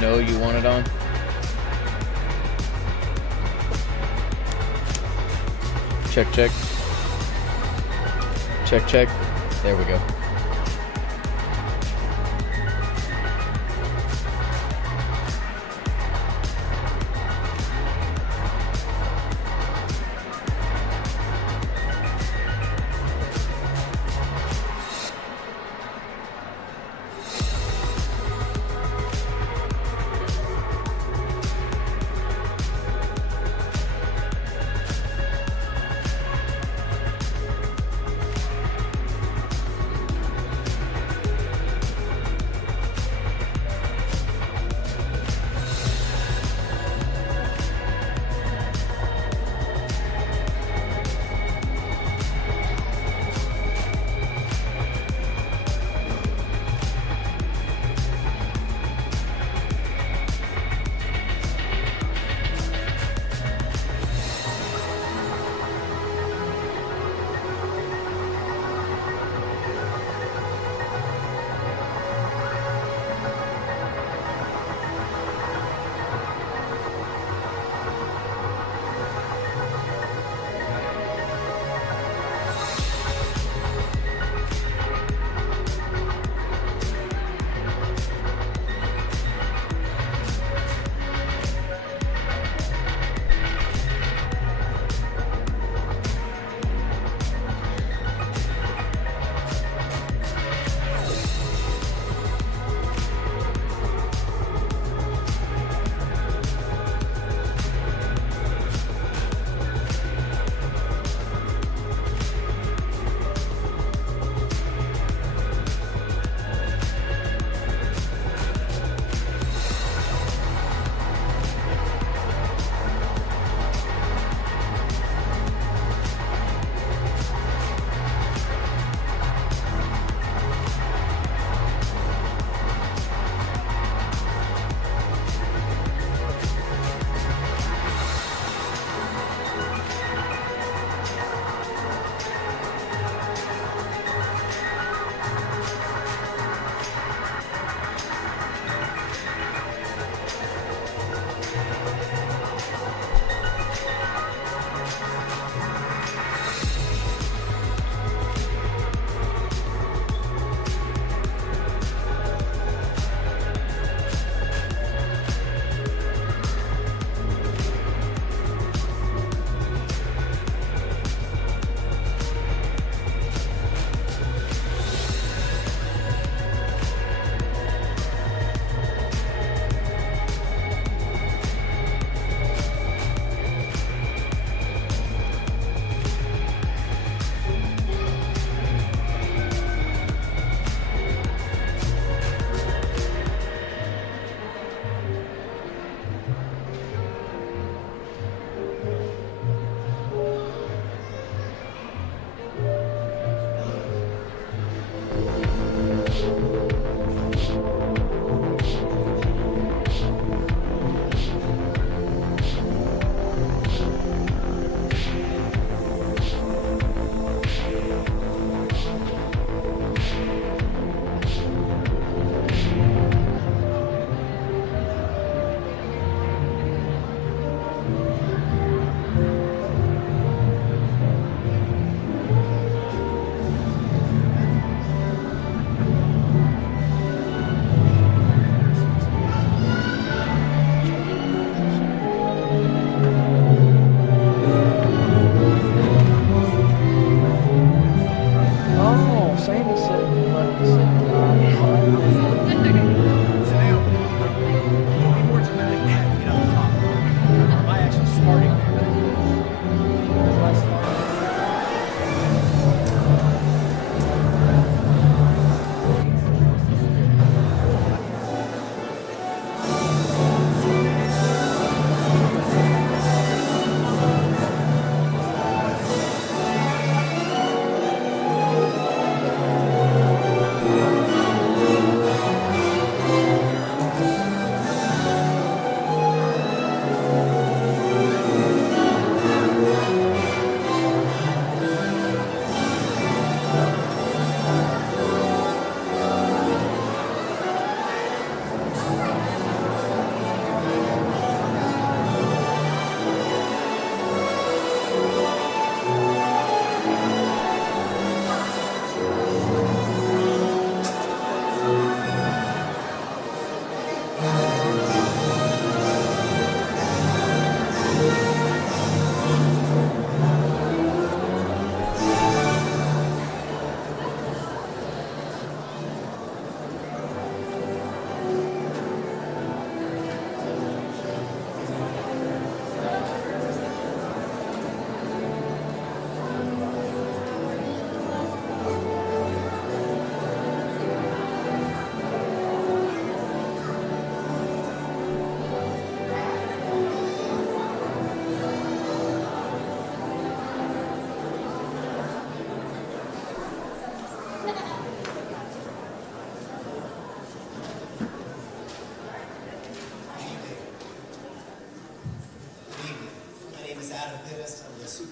know you want it on. Check, check. Check, check. There we go.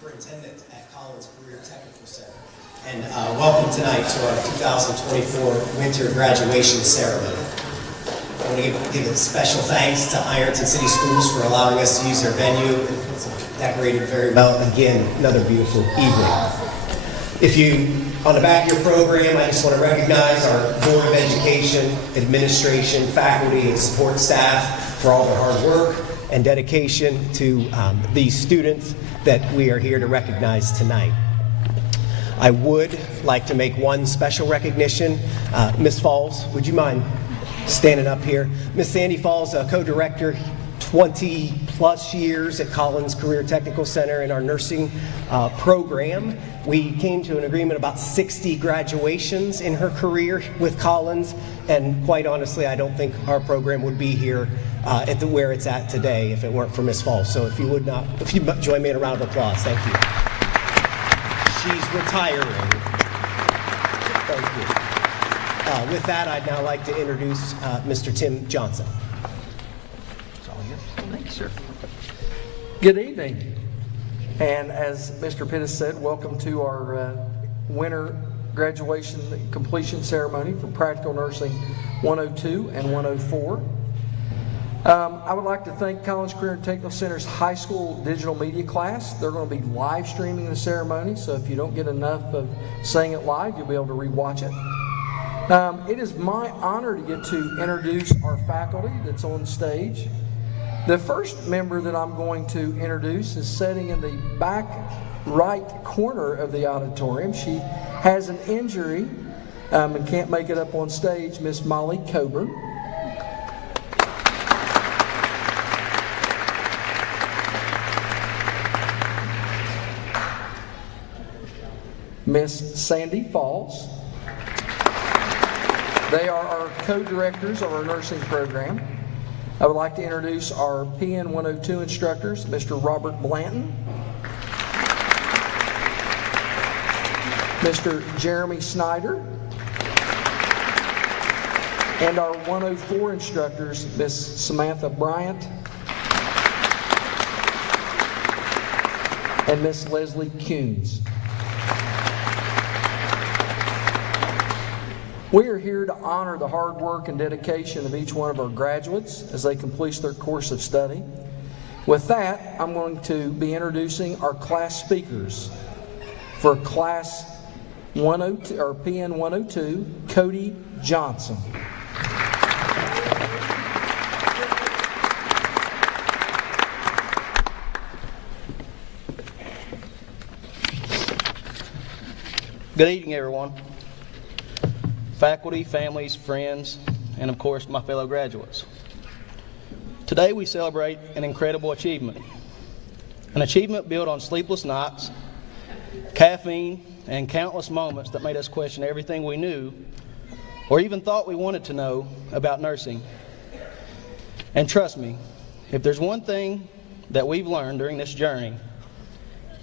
Superintendent at Collins Career Technical Center. And welcome tonight to our 2024 Winter Graduation Ceremony. I want to give a special thanks to Ironton City Schools for allowing us to use their venue. It's decorated very well. Again, another beautiful evening. On the back of your program, I just want to recognize our Board of Education, administration, faculty, and support staff for all their hard work and dedication to these students that we are here to recognize tonight. I would like to make one special recognition. Ms. Falls, would you mind standing up here? Ms. Sandy Falls, co-director, 20 plus years at Collins Career Technical Center in our nursing program. We came to an agreement about 60 graduations in her career with Collins, and quite honestly, I don't think our program would be here where it's at today if it weren't for Ms. Falls. So if you join me in a round of applause, thank you. She's retiring. Thank you. With that, I'd now like to introduce Mr. Tim Johnson. Thanks, sir. Good evening. And as Mr. Pittis said, welcome to our winter graduation completion ceremony for Practical Nursing 102 and 104. I would like to thank Collins Career and Technical Center's high school digital media class. They're going to be live streaming the ceremony, so if you don't get enough of seeing it live, you'll be able to rewatch it. It is my honor to get to introduce our faculty that's on stage. The first member that I'm going to introduce is sitting in the back right corner of the auditorium. She has an injury and can't make it up on stage, Miss Molly Coburn. Miss Sandy Falls. They are our co-directors of our nursing program. I would like to introduce our PN 102 instructors, Mr. Robert Blanton, Mr. Jeremy Snyder, and our 104 instructors, Miss Samantha Bryant and Miss Leslie Kuhns. We are here to honor the hard work and dedication of each one of our graduates as they complete their course of study. With that, I'm going to be introducing our class speakers. For Class 102 or PN 102, Cody Johnson. Good evening, everyone. Faculty, families, friends, and of course my fellow graduates. Today we celebrate an incredible achievement. An achievement built on sleepless nights, caffeine, and countless moments that made us question everything we knew or even thought we wanted to know about nursing. And trust me, if there's one thing that we've learned during this journey,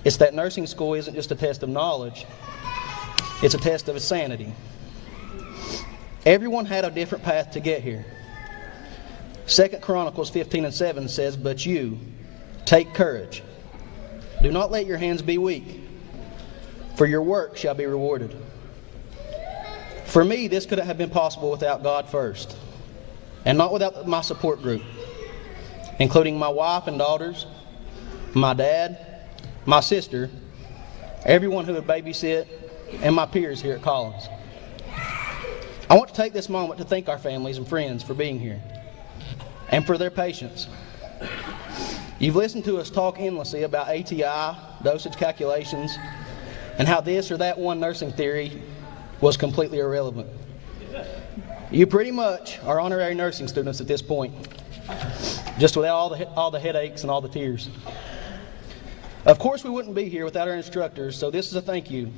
it's that nursing school isn't just a test of knowledge, it's a test of sanity. Everyone had a different path to get here. 2 Chronicles 15:7 says, "But you, take courage. Do not let your hands be weak, for your work shall be rewarded." For me, this couldn't have been possible without God first, and not without my support group, including my wife and daughters, my dad, my sister, everyone who would babysit, and my peers here at Collins. I want to take this moment to thank our families and friends for being here and for their patience. You've listened to us talk endlessly about ATI, dosage calculations, and how this or that one nursing theory was completely irrelevant. You pretty much are honorary nursing students at this point, just without all the headaches and all the tears. Of course, we wouldn't be here without our instructors, so this is a thank you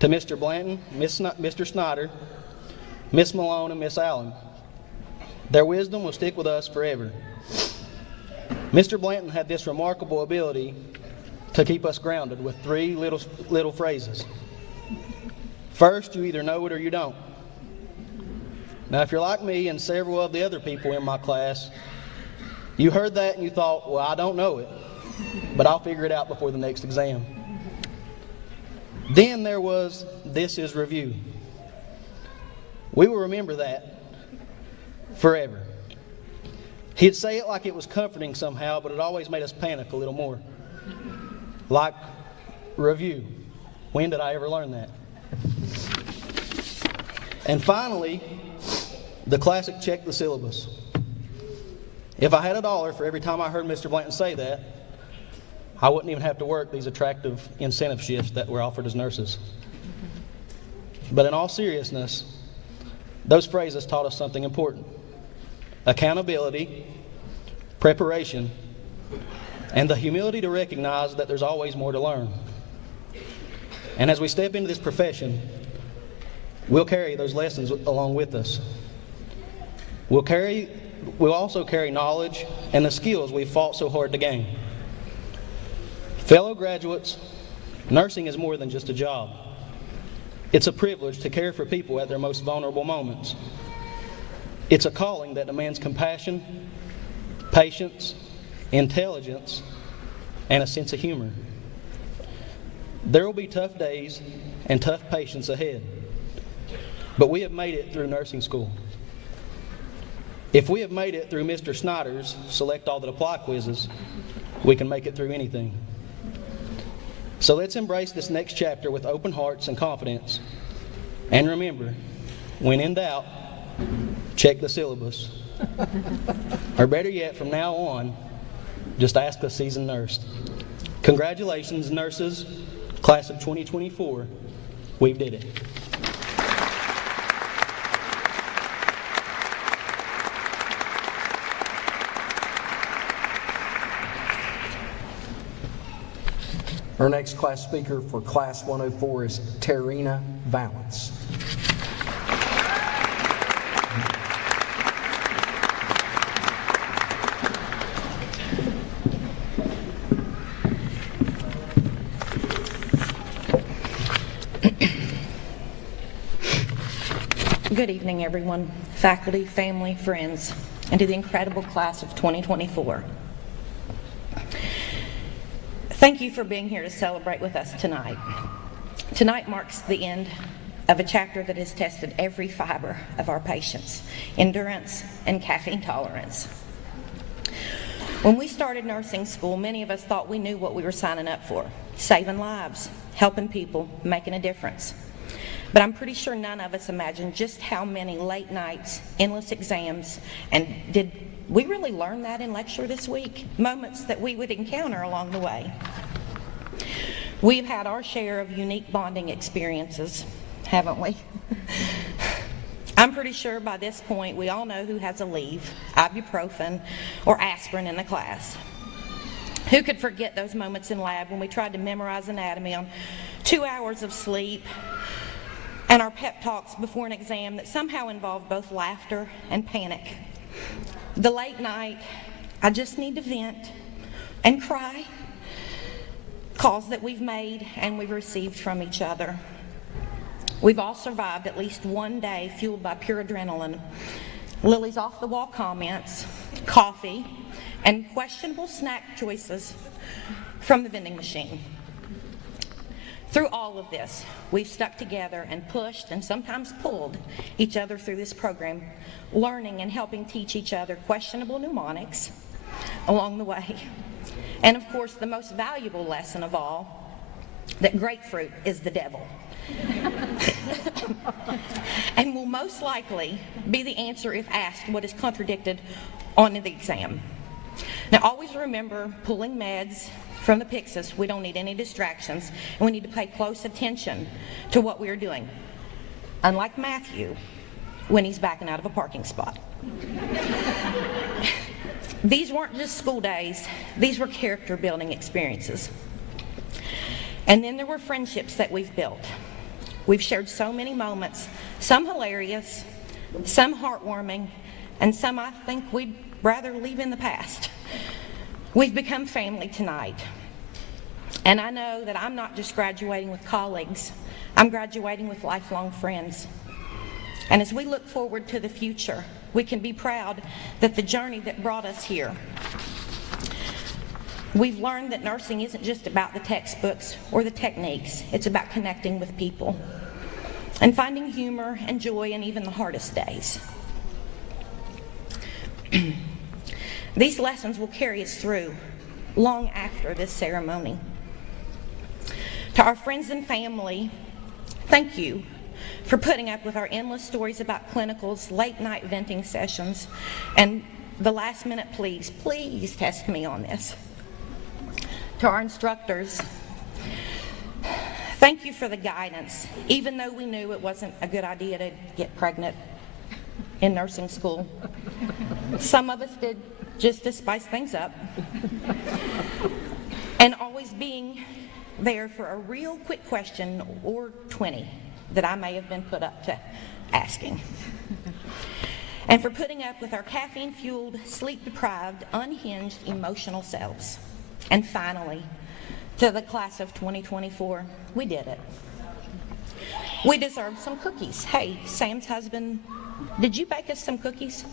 to Mr. Blanton, Mr. Snyder, Miss Malone, and Miss Allen. Their wisdom will stick with us forever. Mr. Blanton had this remarkable ability to keep us grounded with three little phrases. First, you either know it or you don't. Now, if you're like me and several of the other people in my class, you heard that and you thought, well, I don't know it. but I'll figure it out before the next exam. Then there was, this is review. We will remember that forever. He'd say it like it was comforting somehow, but it always made us panic a little more. Like review. When did I ever learn that? And finally, the classic check the syllabus. If I had $1 for every time I heard Mr. Blanton say that, I wouldn't even have to work these attractive incentive shifts that were offered as nurses. But in all seriousness, those phrases taught us something important. Accountability, preparation, and the humility to recognize that there's always more to learn. And as we step into this profession, we'll carry those lessons along with us. We'll also carry knowledge and the skills we've fought so hard to gain. Fellow graduates, nursing is more than just a job. It's a privilege to care for people at their most vulnerable moments. It's a calling that demands compassion, patience, intelligence, and a sense of humor. There will be tough days and tough patients ahead, but we have made it through nursing school. If we have made it through Mr. Snyder's Select All That Apply quizzes, we can make it through anything. So let's embrace this next chapter with open hearts and confidence. And remember, when in doubt, check the syllabus. Or better yet, from now on, just ask a seasoned nurse. Congratulations, nurses, class of 2024. We did it. Our next class speaker for Class 104 is Tarina Valance. Good evening, everyone, faculty, family, friends, and to the incredible class of 2024. Thank you for being here to celebrate with us tonight. Tonight marks the end of a chapter that has tested every fiber of our patients' endurance and caffeine tolerance. When we started nursing school, many of us thought we knew what we were signing up for: saving lives, helping people, making a difference. But I'm pretty sure none of us imagined just how many late nights, endless exams, and did we really learn that in lecture this week? Moments that we would encounter along the way. We've had our share of unique bonding experiences, haven't we? I'm pretty sure by this point we all know who has a leave, ibuprofen, or aspirin in the class. Who could forget those moments in lab when we tried to memorize anatomy on 2 hours of sleep, and our pep talks before an exam that somehow involved both laughter and panic? The late night, I just need to vent and cry, calls that we've made and we've received from each other. We've all survived at least one day fueled by pure adrenaline, Lily's off-the-wall comments, coffee, and questionable snack choices from the vending machine. Through all of this, we've stuck together and pushed and sometimes pulled each other through this program, learning and helping teach each other questionable mnemonics along the way. And of course, the most valuable lesson of all, that grapefruit is the devil. And will most likely be the answer if asked what is contradicted on the exam. Now always remember, pulling meds from the Pyxis, we don't need any distractions, and we need to pay close attention to what we are doing. Unlike Matthew, when he's backing out of a parking spot. These weren't just school days, these were character building experiences. And then there were friendships that we've built. We've shared so many moments, some hilarious, some heartwarming, and some I think we'd rather leave in the past. We've become family tonight. And I know that I'm not just graduating with colleagues, I'm graduating with lifelong friends. And as we look forward to the future, we can be proud that the journey that brought us here We've learned that nursing isn't just about the textbooks or the techniques. It's about connecting with people and finding humor and joy in even the hardest days. These lessons will carry us through long after this ceremony. To our friends and family, thank you for putting up with our endless stories about clinicals, late night venting sessions, and the last minute please test me on this. To our instructors, thank you for the guidance, even though we knew it wasn't a good idea to get pregnant in nursing school. Some of us did just to spice things up. And always being there for a real quick question or 20 that I may have been put up to asking. And for putting up with our caffeine-fueled, sleep-deprived, unhinged, emotional selves. And finally, to the class of 2024, we did it. We deserve some cookies. Hey, Sam's husband, did you bake us some cookies?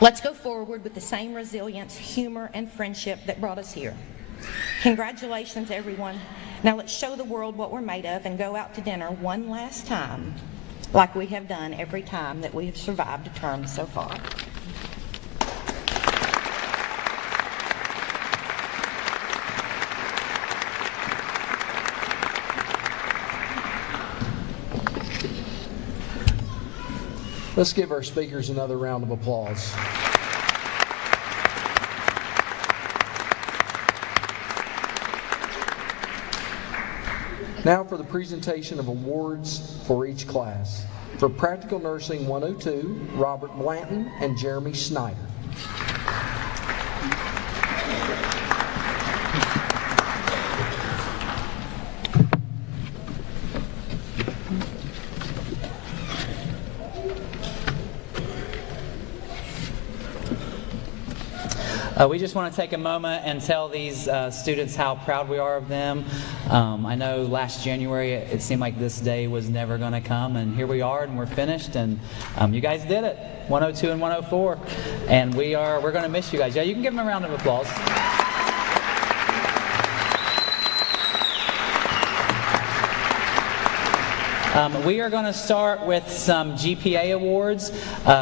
Let's go forward with the same resilience, humor, and friendship that brought us here. Congratulations, everyone. Now let's show the world what we're made of and go out to dinner one last time, like we have done every time that we have survived a term so far. Let's give our speakers another round of applause. Now for the presentation of awards for each class. For Practical Nursing 102, Robert Blanton and Jeremy Snyder. We just want to take a moment and tell these students how proud we are of them. I know last January it seemed like this day was never going to come, and here we are, and we're finished, and you guys did it, 102 and 104, and we're going to miss you guys. Yeah, you can give them a round of applause. We are going to start with some GPA awards.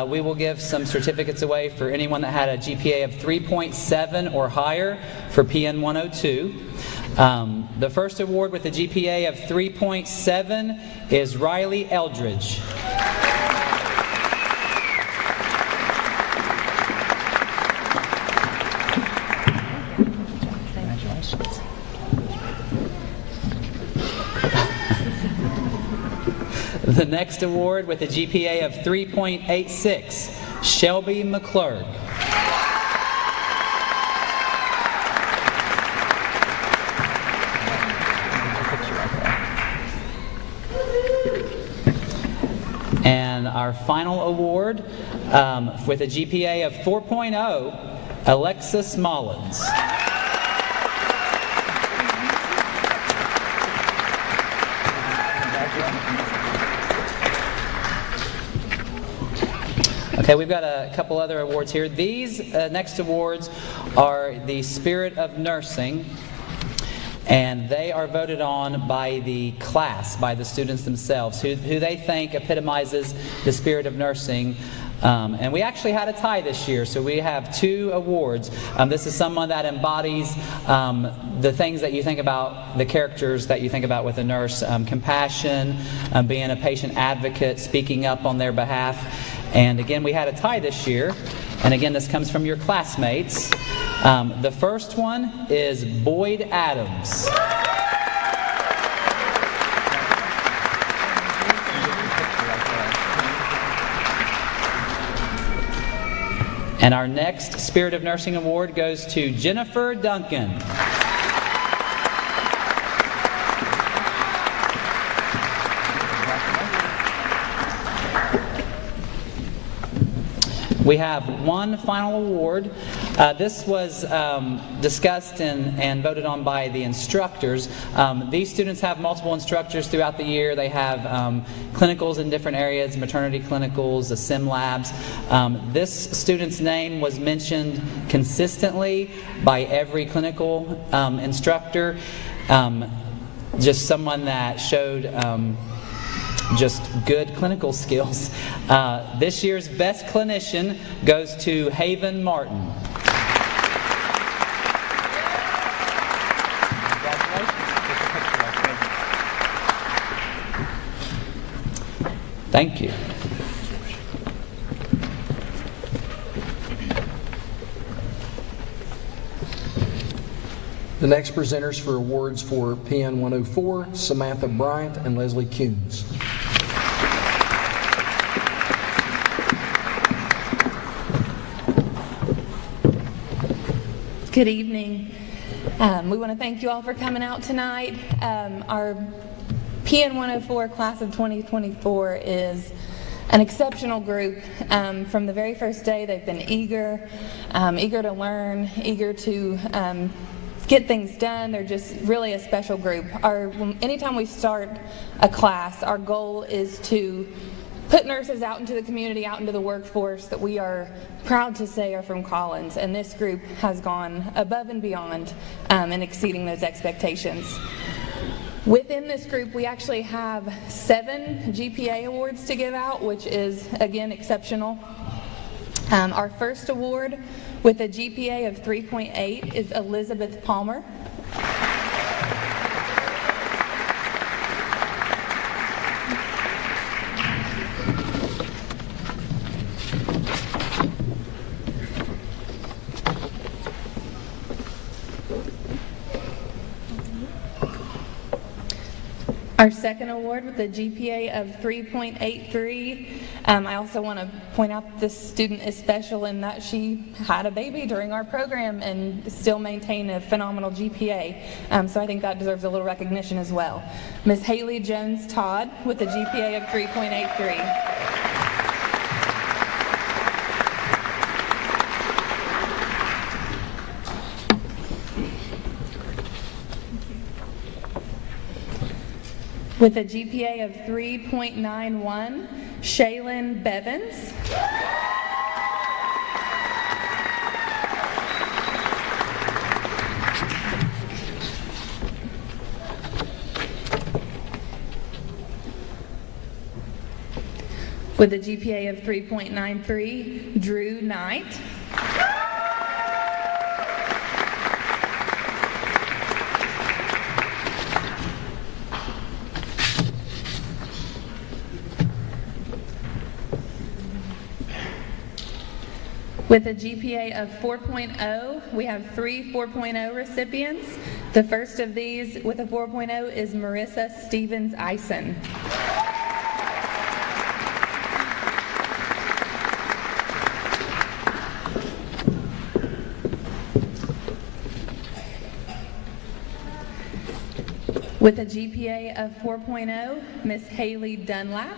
We will give some certificates away for anyone that had a GPA of 3.7 or higher for PN 102. The first award with a GPA of 3.7 is Riley Eldridge. The next award with a GPA of 3.86, Shelby McClurg. And our final award with a GPA of 4.0, Alexis Mullins. Okay, we've got a couple other awards here. These next awards are the Spirit of Nursing, and they are voted on by the class, by the students themselves, who they think epitomizes the spirit of nursing. And we actually had a tie this year, so we have two awards. This is someone that embodies the things that you think about, the characters that you think about with a nurse, compassion, being a patient advocate, speaking up on their behalf. And again, we had a tie this year, and again, this comes from your classmates. The first one is Boyd Adams. And our next Spirit of Nursing Award goes to Jennifer Duncan. We have one final award. This was discussed and voted on by the instructors. These students have multiple instructors throughout the year. They have clinicals in different areas, maternity clinicals, the sim labs. This student's name was mentioned consistently by every clinical instructor. Just someone that showed just good clinical skills. This year's best clinician goes to Haven Martin. Thank you. The next presenters for awards for PN 104, Samantha Bryant and Leslie Kuhns. Good evening. We want to thank you all for coming out tonight. Our PN 104 class of 2024 is an exceptional group. From the very first day, they've been eager to learn, eager to get things done. They're just really a special group. Anytime we start a class, our goal is to put nurses out into the community, out into the workforce that we are proud to say are from Collins, and this group has gone above and beyond in exceeding those expectations. Within this group, we actually have 7 GPA awards to give out, which is, again, exceptional. Our first award with a GPA of 3.8 is Elizabeth Palmer. Our second award with a GPA of 3.83. I also want to point out that this student is special in that she had a baby during our program and still maintained a phenomenal GPA. So I think that deserves a little recognition as well. Ms. Haley Jones Todd with a GPA of 3.83. With a GPA of 3.91, Shaylin Bevins. With a GPA of 3.93, Drew Knight. With a GPA of 4.0, we have 3 4.0 recipients. The first of these with a 4.0 is Marissa Stevens Eisen. With a GPA of 4.0, Miss Haley Dunlap.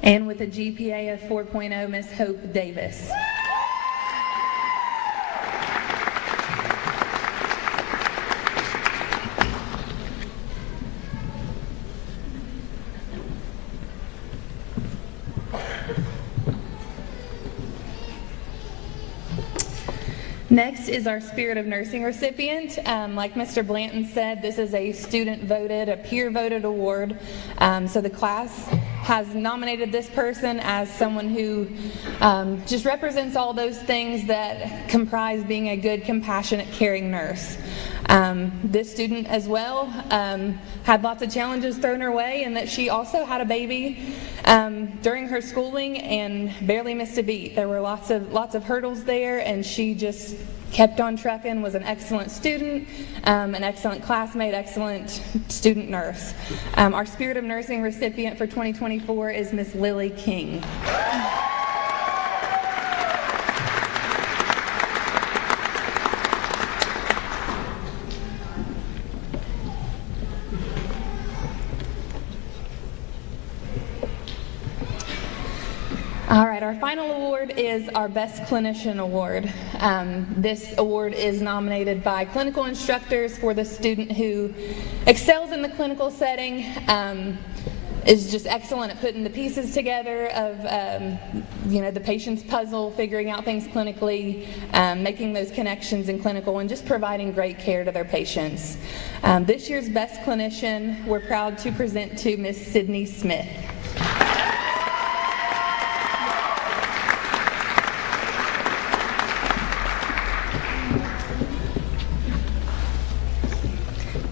And with a GPA of 4.0, Miss Hope Davis. Next is our Spirit of Nursing recipient. Like Mr. Blanton said, this is a student-voted, a peer-voted award. So the class has nominated this person as someone who just represents all those things that comprise being a good, compassionate, caring nurse. This student as well had lots of challenges thrown her way, and that she also had a baby during her schooling and barely missed a beat. There were lots of hurdles there, and she just kept on trucking, was an excellent student, an excellent classmate, excellent student nurse. Our Spirit of Nursing recipient for 2024 is Miss Lily King. our final award is our Best Clinician Award. This award is nominated by clinical instructors for the student who excels in the clinical setting, is just excellent at putting the pieces together of the patient's puzzle, figuring out things clinically, making those connections in clinical, and just providing great care to their patients. This year's Best Clinician, we're proud to present to Miss Sydney Smith.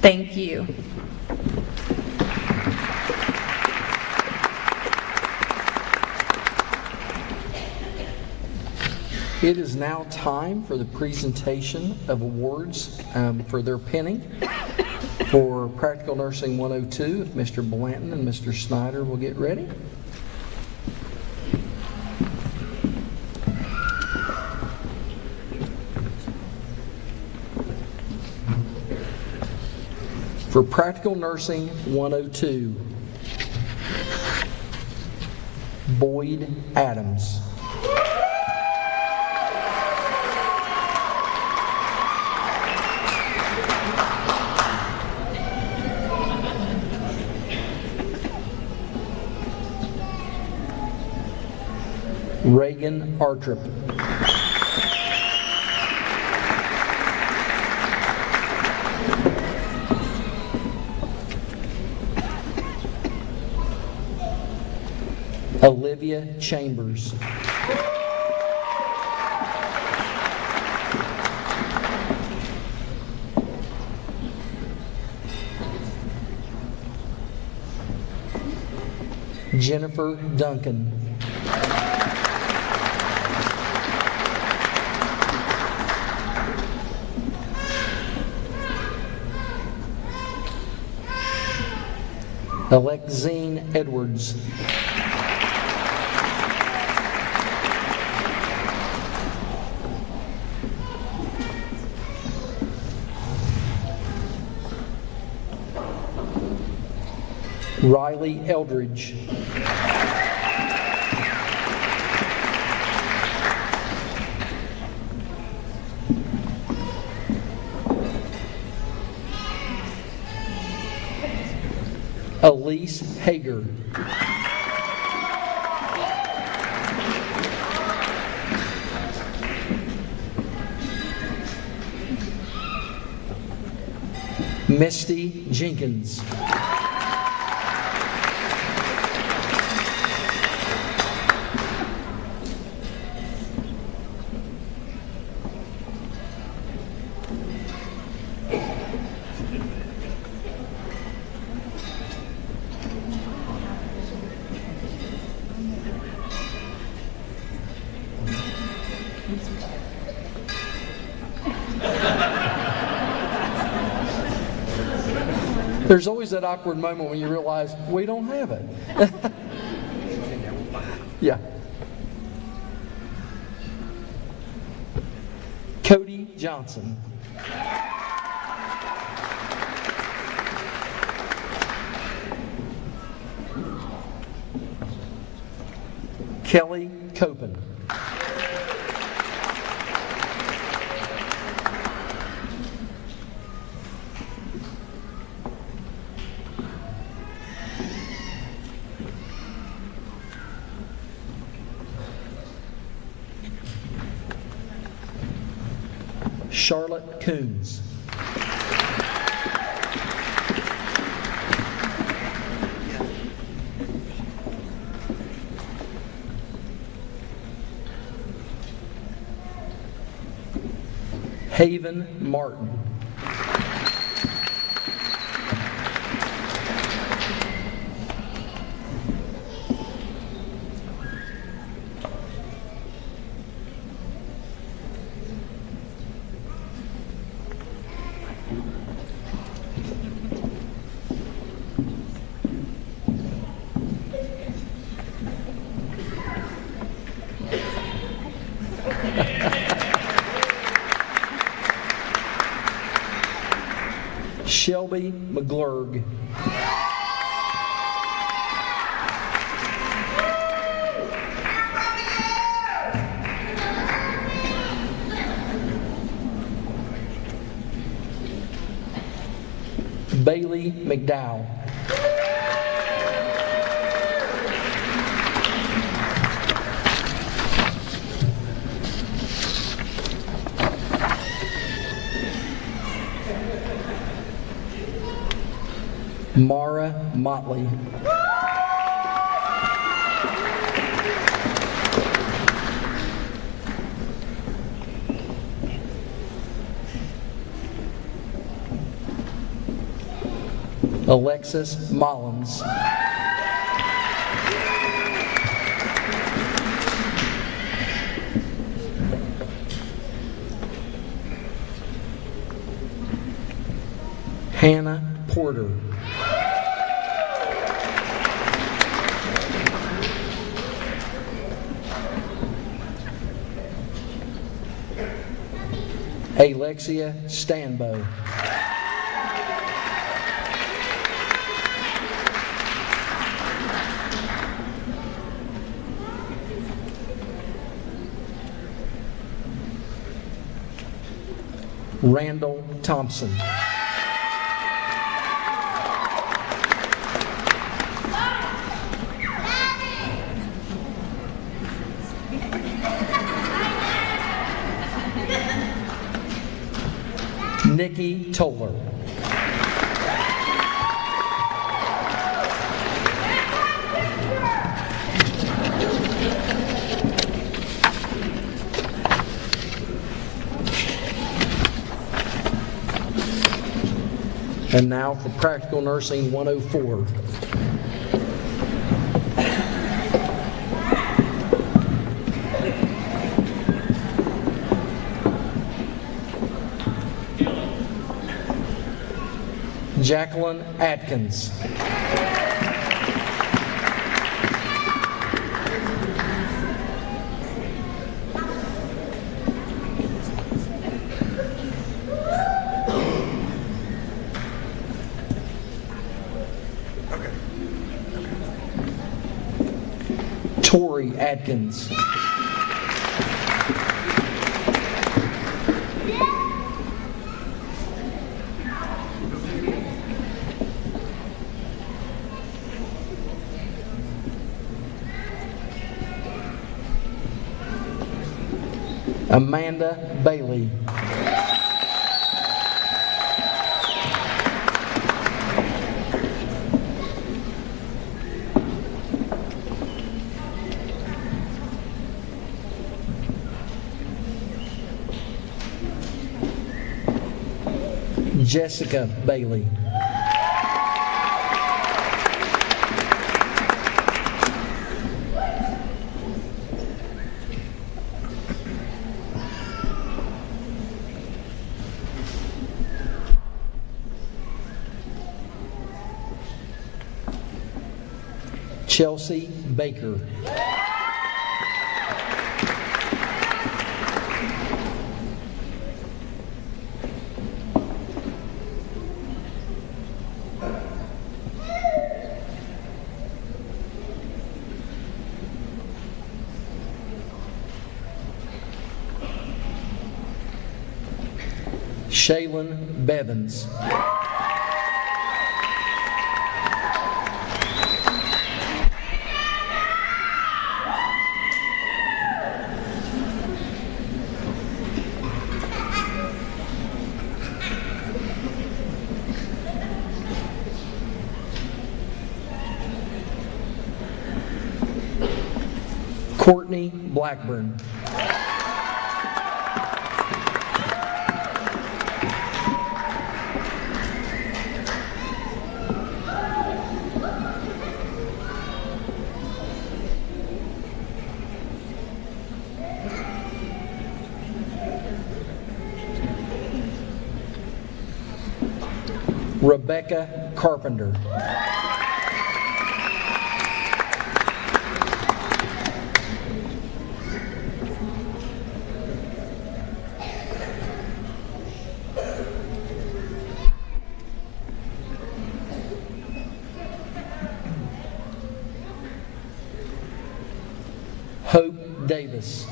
Thank you. It is now time for the presentation of awards for their pinning. For Practical Nursing 102, if Mr. Blanton and Mr. Snyder will get ready. For Practical Nursing 102, Boyd Adams. Reagan Artrip. Olivia Chambers. Jennifer Duncan. Alexine Edwards. Riley Eldridge. Elise Hager. Misty Jenkins. There's always that awkward moment when you realize we don't have it. Yeah. Cody Johnson. Kelly Copen. Charlotte Coons. Haven Martin. Shelby McGlurg. Bailey McDowell. Mara Motley. Alexis Mullins. Hannah Porter. Alexia Stanbo. Randall Thompson. Nikki Toller. And now for Practical Nursing 104. Jacqueline Atkins. Tori Atkins. Amanda Bailey. Jessica Bailey. Chelsea Baker. Shaylin Bevins. Courtney Blackburn. Rebecca Carpenter. Hope Davis.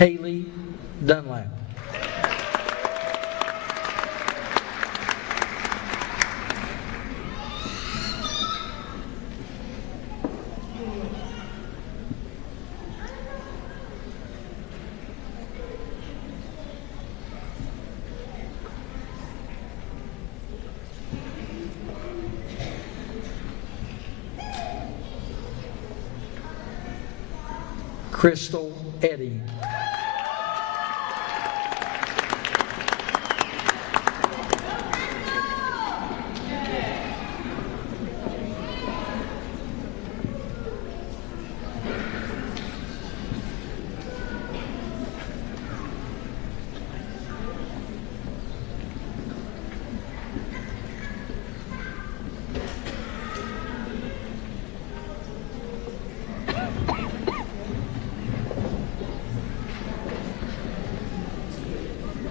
Haley Dunlap. Crystal Eddy.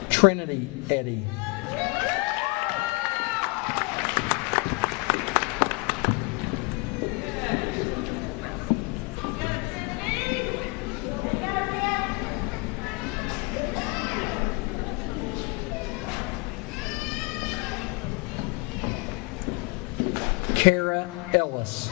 Trinity Eddy. Kara Ellis.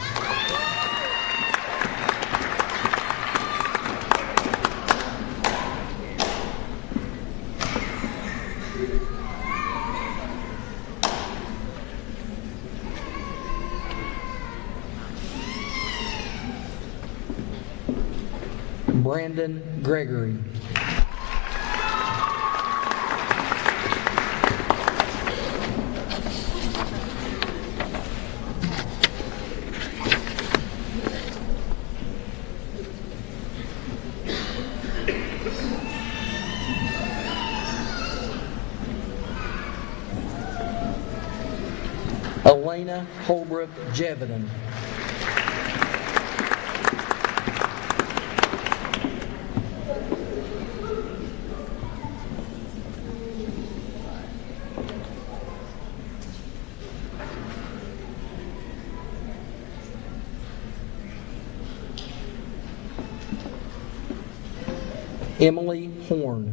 Brandon Gregory. Elena Holbrook Jevedon. Emily Horn.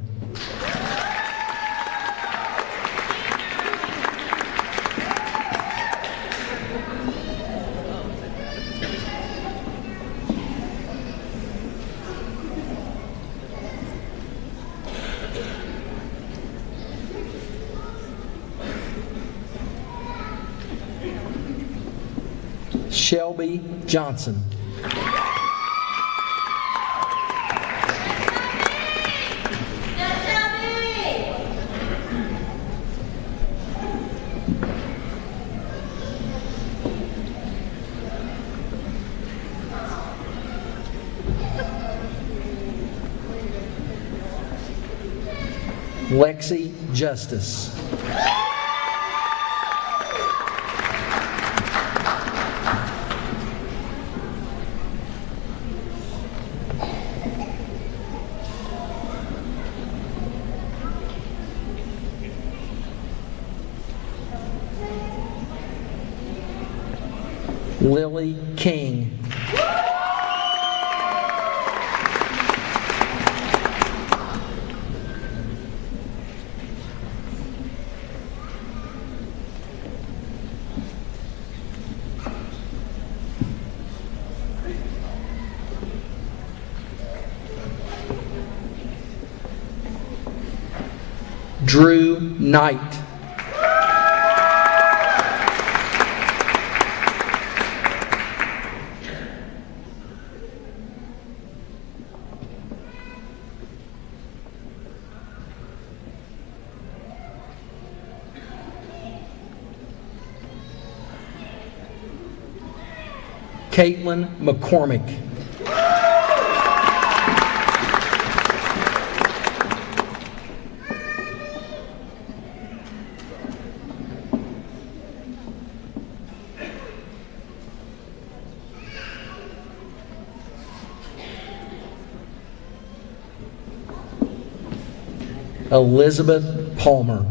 Shelby Johnson. Lexi Justice. Lily King. Drew Knight. Caitlin McCormick. Elizabeth Palmer.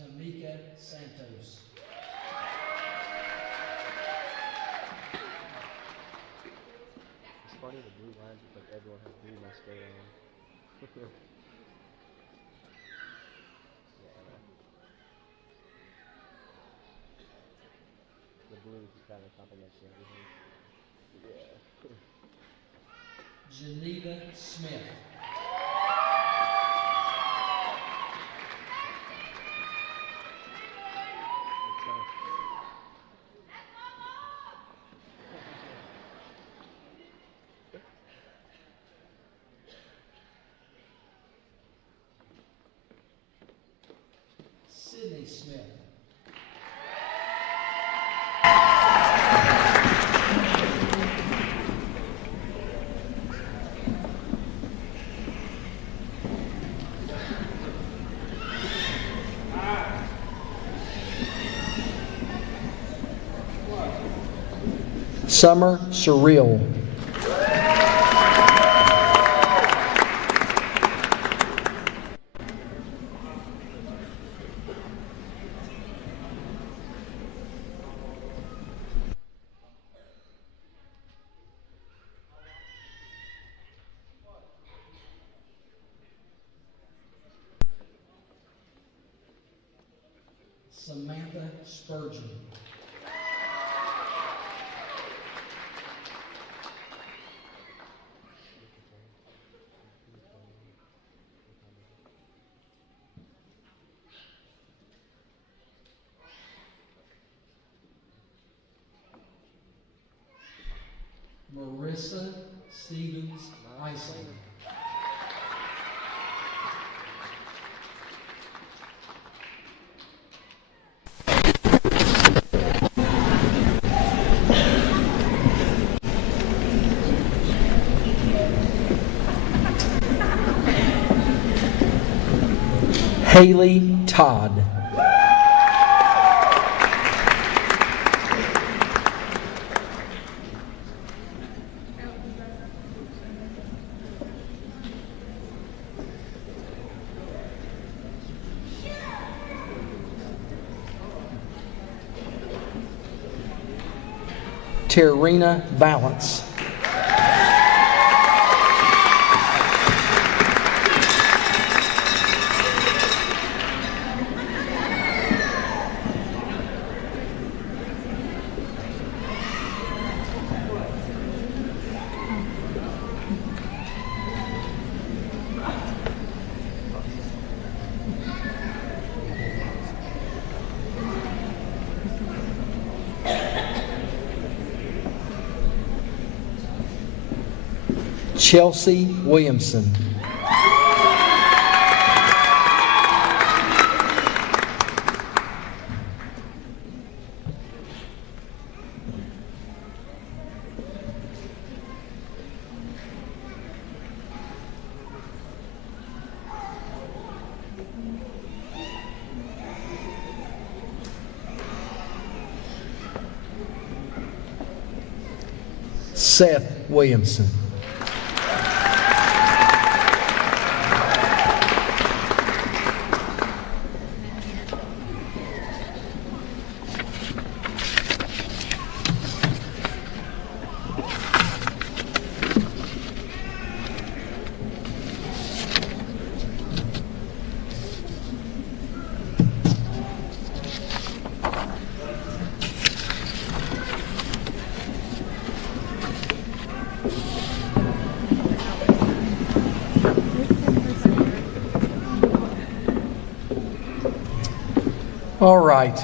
Tamika Santos. It's funny the blue lines look like everyone has blue mascara on. Yeah. The blue kind of complements everything. Yeah. Geneva Smith. Sydney Smith. Summer Surreal. Samantha Spurgeon. Marissa Stevens Iceland. Haley Todd. Terina Valance. Chelsea Williamson. Seth Williamson. All right.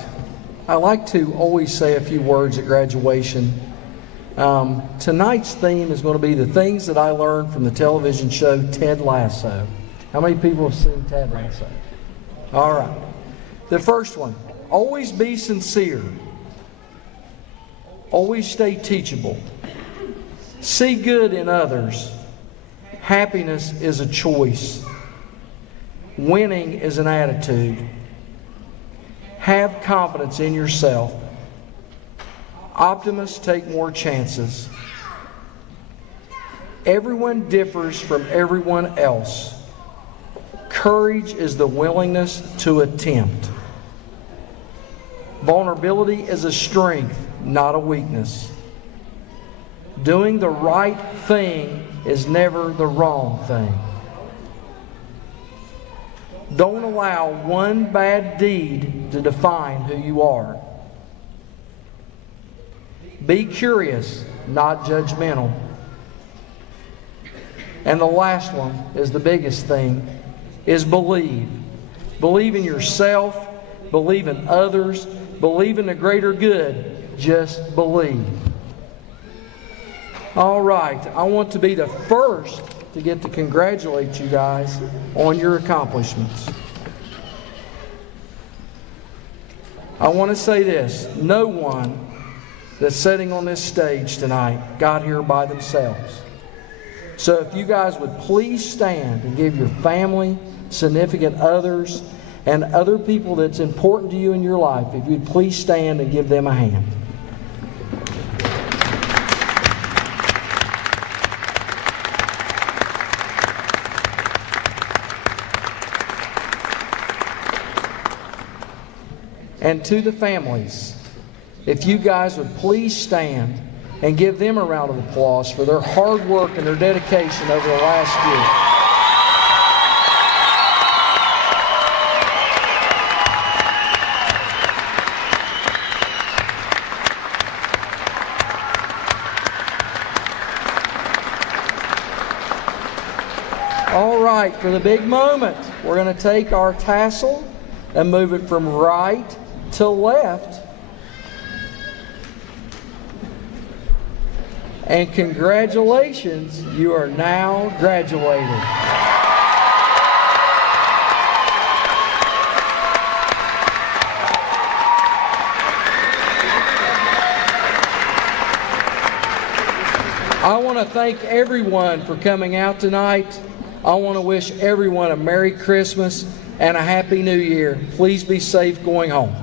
I like to always say a few words at graduation. Tonight's theme is going to be the things that I learned from the television show Ted Lasso. How many people have seen Ted Lasso? All right. The first one, always be sincere. Always stay teachable. See good in others. Happiness is a choice. Winning is an attitude. Have confidence in yourself. Optimists take more chances. Everyone differs from everyone else. Courage is the willingness to attempt. Vulnerability is a strength, not a weakness. Doing the right thing is never the wrong thing. Don't allow one bad deed to define who you are. Be curious, not judgmental. And the last one is the biggest thing, is believe. Believe in yourself, believe in others, believe in the greater good. Just believe. All right, I want to be the first to get to congratulate you guys on your accomplishments. I want to say this, no one that's sitting on this stage tonight got here by themselves. So if you guys would please stand and give your family, significant others, and other people that's important to you in your life, if you'd please stand and give them a hand. And to the families, if you guys would please stand and give them a round of applause for their hard work and their dedication over the last year. All right, for the big moment, we're going to take our tassel and move it from right to left. And congratulations, you are now graduated. I want to thank everyone for coming out tonight. I want to wish everyone a Merry Christmas and a Happy New Year. Please be safe going home.